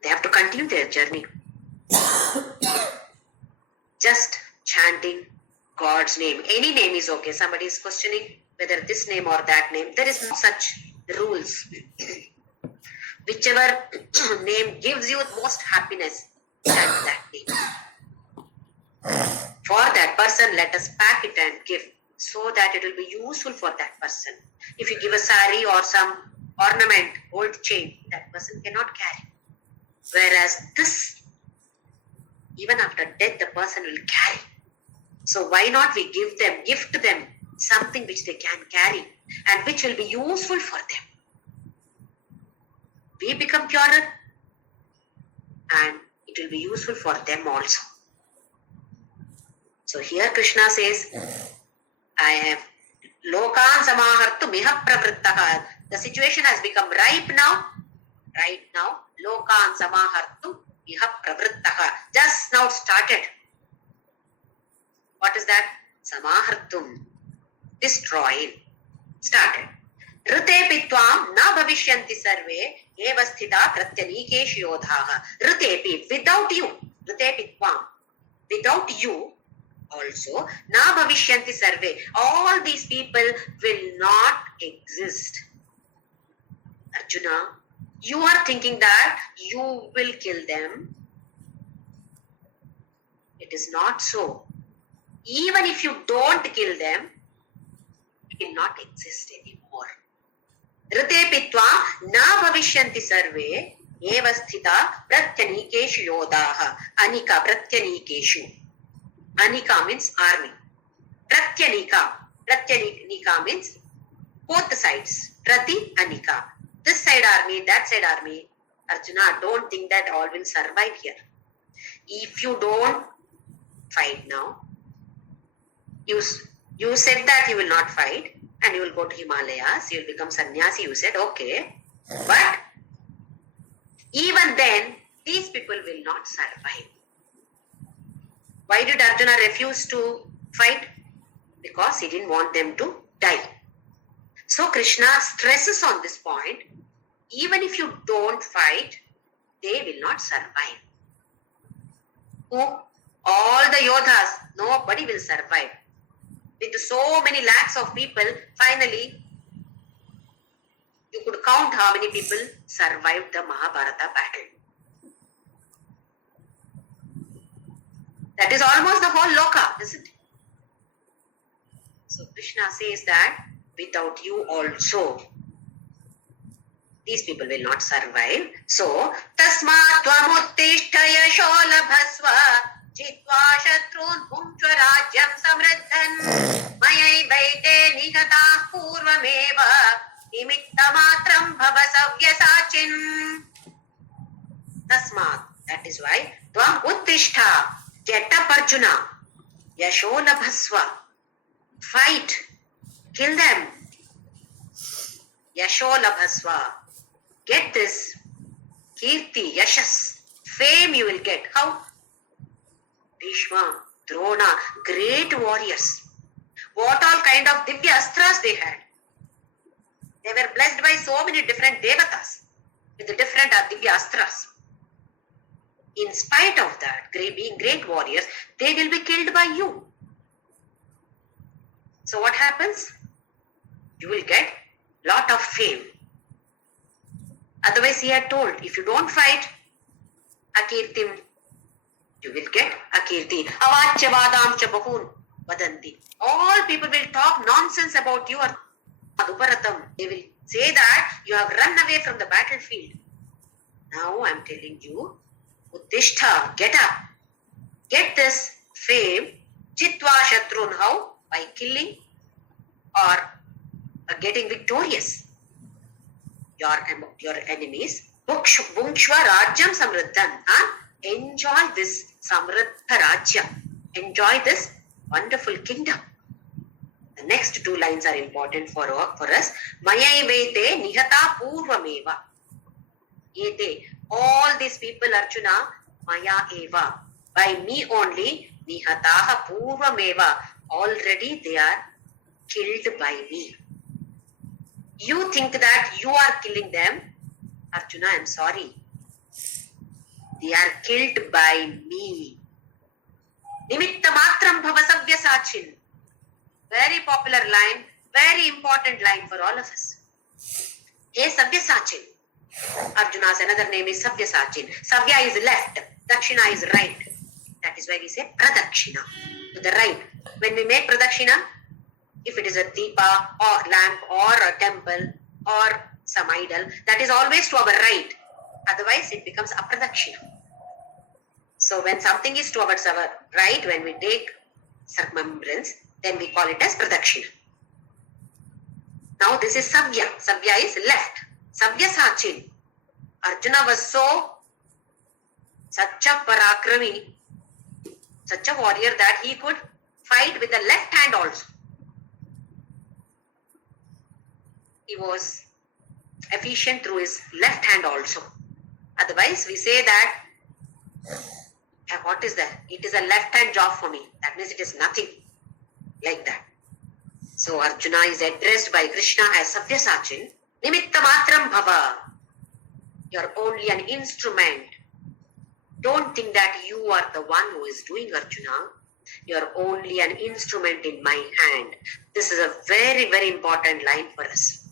They have to continue their journey. Just chanting God's name. Any name is okay. Somebody is questioning whether this name or that name. There is no such rules. Whichever name gives you most happiness, chant that name. For that person, let us pack it and give, so that it will be useful for that person. If you give a sari or some ornament, gold chain, that person cannot carry. Whereas this, even after death, the person will carry. So why not we gift them something which they can carry and which will be useful for them. We become purer and it will be useful for them also. So here Krishna says, I have lokan samahartu miha pravrittaha. The situation has become ripe now. Right now, lokan samahartu miha pravrittaha. Just now started. What is that? Samahartum. Destroying. Started. Rute pitvam na bhavishyanti sarve eva sthita pratyanikesh yodhaha. Rute, without you. Rute pitvam. Without you also, na bhavishyanti sarve. All these people will not exist. Arjuna, you are thinking that you will kill them. It is not so. Even if you don't kill them, they will not exist anymore. Rite pitva na bhavishyanti sarve eva sthita pratyanikeshu yodaha. Anika pratyanikeshu. Anika means army. Pratyanika. Pratyanika means both sides. Prati anika. This side army, that side army. Arjuna, don't think that all will survive here. If you don't fight now, you said that you will not fight and you will go to Himalayas, you will become sannyasi, you said, okay. But even then, these people will not survive. Why did Arjuna refuse to fight? Because he didn't want them to die. So Krishna stresses on this point, even if you don't fight, they will not survive. Who? All the yodhas, nobody will survive. With so many lakhs of people, finally, you could count how many people survived the Mahabharata battle. That is almost the whole loka, isn't it? So Krishna says that without you also, these people will not survive. So, tasmat tvamuttishta yasho labhasva jitva shatrun bhunchva rajyam samriddhan mayai vaite nigatah purvameva nimitta matram bhavasavya sachin. Tasmat, that is why, tvam uttishta, get up Arjuna, yasho labhasva, fight, kill them. Yasho labhasva. Get this. Kirti, yashas. Fame you will get. How? Bhishma, Drona, great warriors. What all kind of divya astras they had. They were blessed by so many different devatas with the different divya astras. In spite of that, being great warriors, they will be killed by you. So what happens? You will get lot of fame. Otherwise, he had told, if you don't fight, akirtim, you will get akirti. Avachya vadam cha bahun vadanti. All people will talk nonsense about you or Duparatam. They will say that you have run away from the battlefield. Now I am telling you, Uttishta, get up. Get this fame. Jitva Shatrun. How? By killing or getting victorious your enemies. Bhukshva Rajyam Samriddhan. Enjoy this Samriddha Rajya. Enjoy this wonderful kingdom. The next two lines are important for us. Maya evete nihata purvameva. Ete. All these people, Arjuna, Maya eva. By me only, nihataha purvameva. Already they are killed by me. You think that you are killing them. Arjuna, I am sorry. They are killed by me. Nimitta matram bhava savyasachin. Very popular line, very important line for all of us. Hey Savyasachin. Arjuna's another name is Savyasachin. Savya is left, Dakshina is right. That is why we say Pradakshina, to the right. When we make Pradakshina, if it is a deepa or lamp or a temple or some idol, that is always to our right. Otherwise, it becomes apradakshina. So when something is towards our right, when we take circumference, then we call it as pradakshina. Now this is Savya. Savya is left. Savyasachin. Arjuna was such a parakrami, such a warrior that he could fight with the left hand also. He was efficient through his left hand also. Otherwise, we say that, what is that? It is a left hand job for me. That means it is nothing like that. So Arjuna is addressed by Krishna as Savyasachin. Nimitta matram bhava. You are only an instrument. Don't think that you are the one who is doing, Arjuna. You are only an instrument in my hand. This is a very, very important line for us.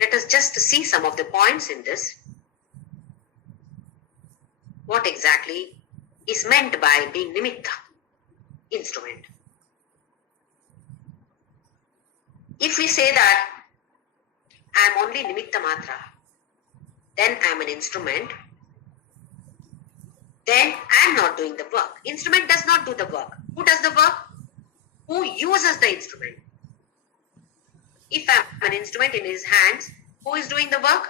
Let us just see some of the points in this. What exactly is meant by being nimitta, instrument? If we say that I am only nimitta matra, then I am an instrument, then I am not doing the work. Instrument does not do the work. Who does the work? Who uses the instrument? If I am an instrument in his hands, who is doing the work?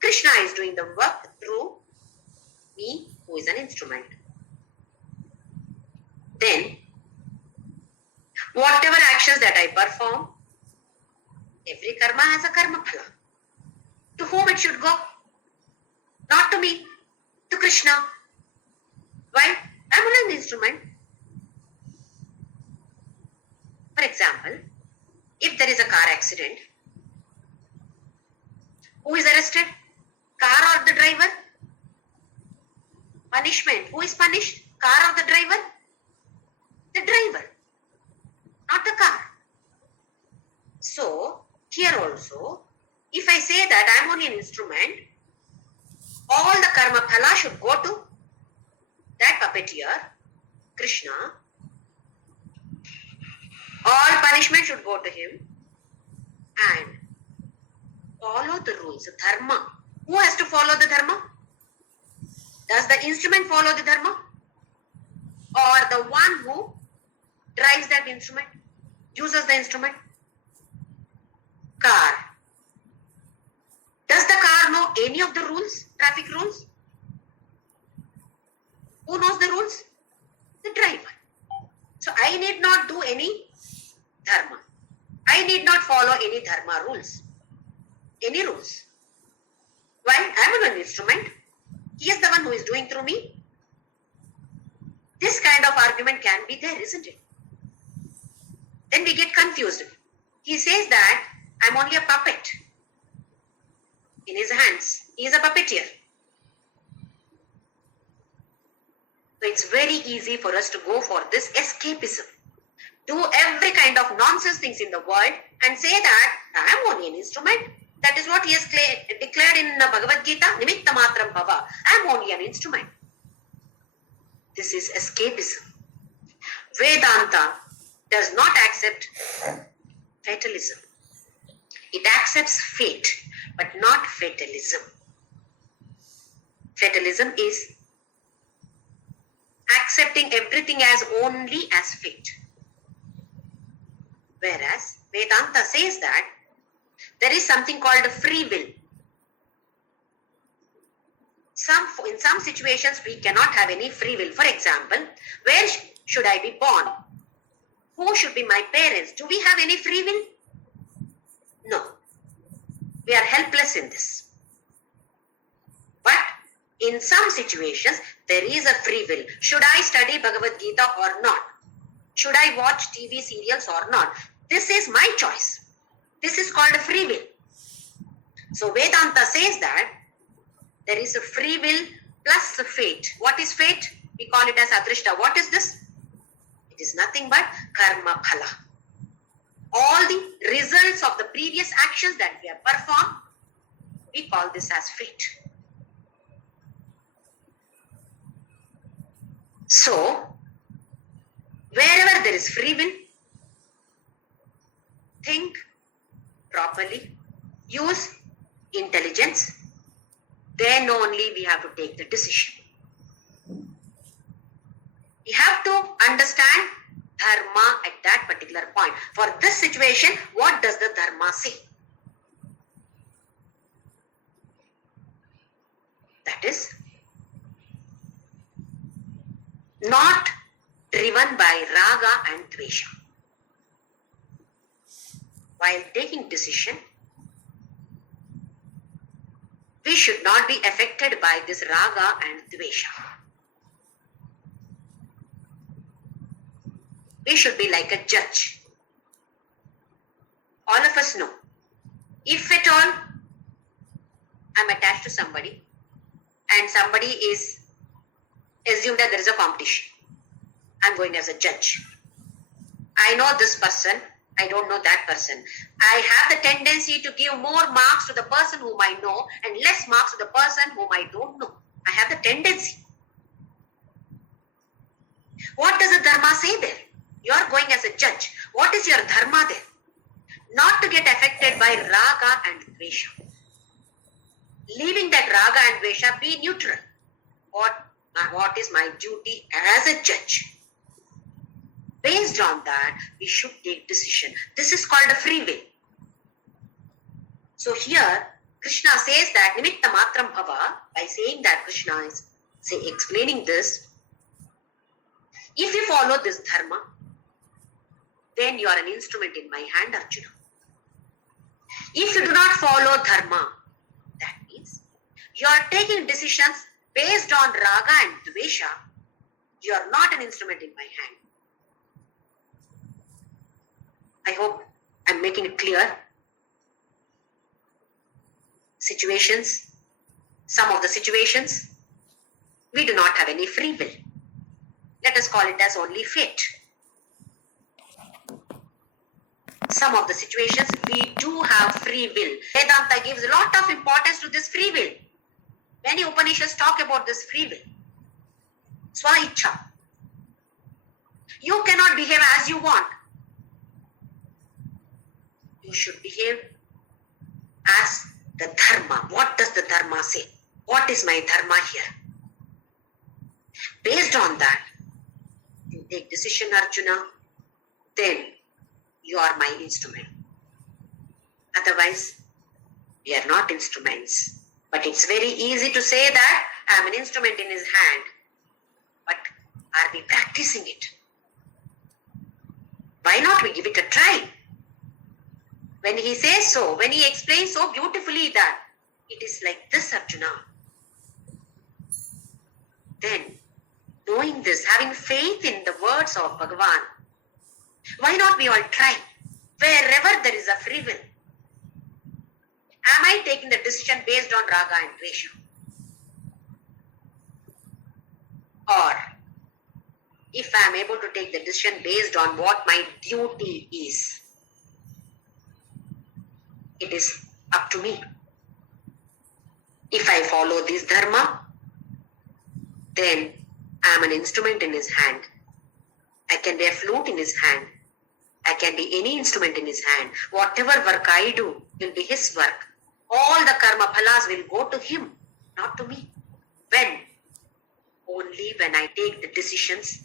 Krishna is doing the work through me, who is an instrument. Then, whatever actions that I perform, every karma has a karma phala. To whom it should go? Not to me, to Krishna. Why? I am only an instrument. For example, if there is a car accident, who is arrested? Car or the driver? Punishment. Who is punished? Car or the driver? The driver, not the car. So, here also, if I say that I am only an instrument, all the karma phala should go to that puppeteer, Krishna. All punishment should go to him and follow the rules, dharma. Who has to follow the dharma? Does the instrument follow the dharma? Or the one who drives that instrument, uses the instrument? Car. Does the car know any of the rules, traffic rules? Who knows the rules? The driver. So I need not do any dharma. I need not follow any dharma rules. Any rules. Why? I am an instrument. He is the one who is doing through me. This kind of argument can be there, isn't it? Then we get confused. He says that I am only a puppet in his hands. He is a puppeteer. So it's very easy for us to go for this escapism. Do every kind of nonsense things in the world and say that I am only an instrument. That is what he has declared in Bhagavadgita. Nimitta matram bhava. I am only an instrument. This is escapism. Vedanta does not accept fatalism. It accepts fate, but not fatalism. Fatalism is accepting everything as only as fate. Whereas Vedanta says that there is something called free will. In some situations, we cannot have any free will. For example, where should I be born? Who should be my parents? Do we have any free will? No. We are helpless in this. But in some situations, there is a free will. Should I study Bhagavadgita or not? Should I watch TV serials or not? This is my choice. This is called free will. So Vedanta says that there is a free will plus a fate. What is fate? We call it as adrishta. What is this? It is nothing but karma phala. All the results of the previous actions that we have performed, we call this as fate. So, wherever there is free will, think properly, use intelligence, then only we have to take the decision. We have to understand dharma at that particular point. For this situation, what does the dharma say? That is not driven by raga and dvesha. While taking decision, we should not be affected by this raga and dvesha. We should be like a judge. All of us know, if at all I'm attached to somebody and somebody is assumed that there is a competition, I'm going as a judge. I know this person, I don't know that person. I have the tendency to give more marks to the person whom I know and less marks to the person whom I don't know. I have the tendency. What does the dharma say there? You are going as a judge. What is your dharma there? Not to get affected by raga and dvesha. Leaving that raga and dvesha, be neutral. What is my duty as a judge? Based on that, we should take decision. This is called a free will. So here, Krishna says that nimitta matram bhava. By saying that, Krishna is explaining this. If you follow this dharma, then you are an instrument in my hand, Arjuna. If you do not follow dharma, that means you are taking decisions based on raga and dvesha. You are not an instrument in my hand. I hope I'm making it clear. Situations, some of the situations, we do not have any free will. Let us call it as only fate. Some of the situations, we do have free will. Vedanta gives a lot of importance to this free will. Many Upanishads talk about this free will. Swa-ichha. You cannot behave as you want. You should behave as the dharma. What does the dharma say? What is my dharma here? Based on that, you take decision, Arjuna, then you are my instrument. Otherwise, we are not instruments. But it's very easy to say that I am an instrument in his hand. But are we practicing it? Why not we give it a try? When he says so, when he explains so beautifully that it is like this, Arjuna, then knowing this, having faith in the words of Bhagavan, why not we all try? Wherever there is a free will. Am I taking the decision based on raga and dvesha? Or if I am able to take the decision based on what my duty is, it is up to me. If I follow this dharma, then I am an instrument in his hand. I can be a flute in his hand. I can be any instrument in his hand. Whatever work I do will be his work. All the karma phalas will go to him, not to me. When? Only when I take the decisions,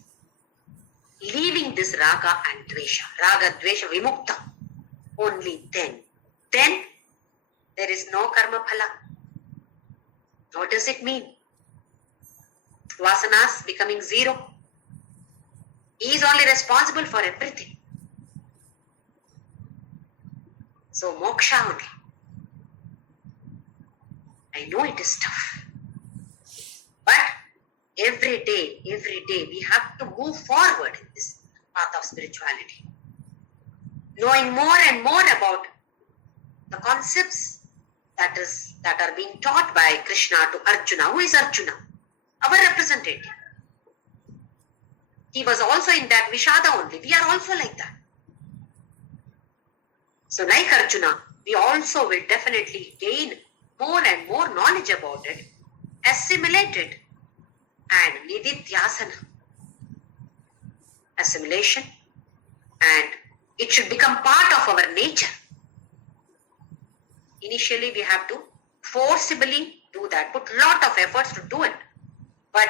leaving this raga and dvesha. Raga, dvesha, vimukta. Only then. Then there is no karma phala. What does it mean? Vasanas becoming zero. He is only responsible for everything. So moksha only. I know it is tough. But every day we have to move forward in this path of spirituality. Knowing more and more about the concepts that are being taught by Krishna to Arjuna. Who is Arjuna? Our representative. He was also in that Vishada only. We are also like that. So like Arjuna, we also will definitely gain more and more knowledge about it, assimilate it, and nididhyasana. Assimilation, and it should become part of our nature. Initially, we have to forcibly do that, put lot of efforts to do it. But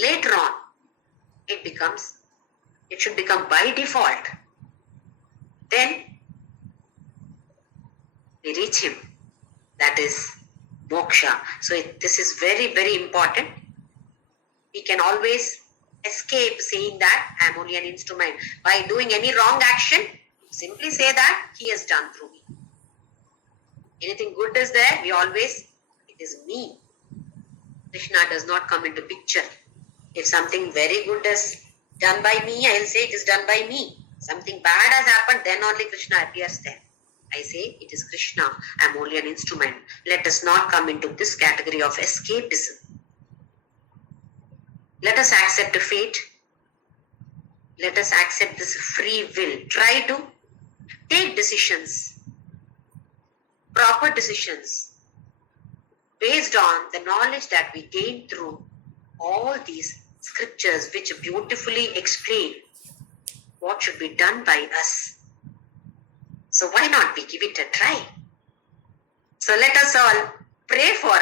later on, it should become by default. Then we reach him. That is moksha. So this is very, very important. We can always escape saying that I am only an instrument. By doing any wrong action, simply say that he has done through me. Anything good is there, it is me. Krishna does not come into picture. If something very good is done by me, I will say it is done by me. Something bad has happened, then only Krishna appears there. I say it is Krishna, I am only an instrument. Let us not come into this category of escapism. Let us accept the fate. Let us accept this free will. Try to take decisions, proper decisions, based on the knowledge that we gain through all these scriptures which beautifully explain what should be done by us. So why not we give it a try? So let us all pray for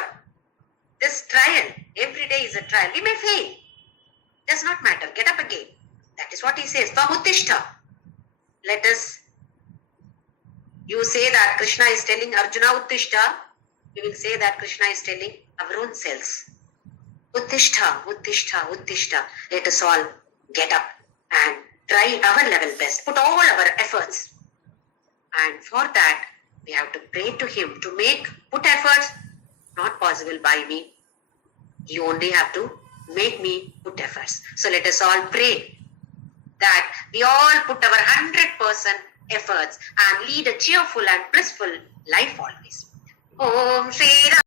this trial. Every day is a trial. We may fail. Does not matter. Get up again. That is what he says. Tvamuttishta. You say that Krishna is telling Arjuna Uttishta. We will say that Krishna is telling our own selves. Uttishta, Uttishta, Uttishta. Let us all get up and try our level best. Put all our efforts. And for that, we have to pray to him to put efforts. Not possible by me. You only have to make me put efforts. So let us all pray that we all put our 100% efforts and lead a cheerful and blissful life always. Om Shri Ram.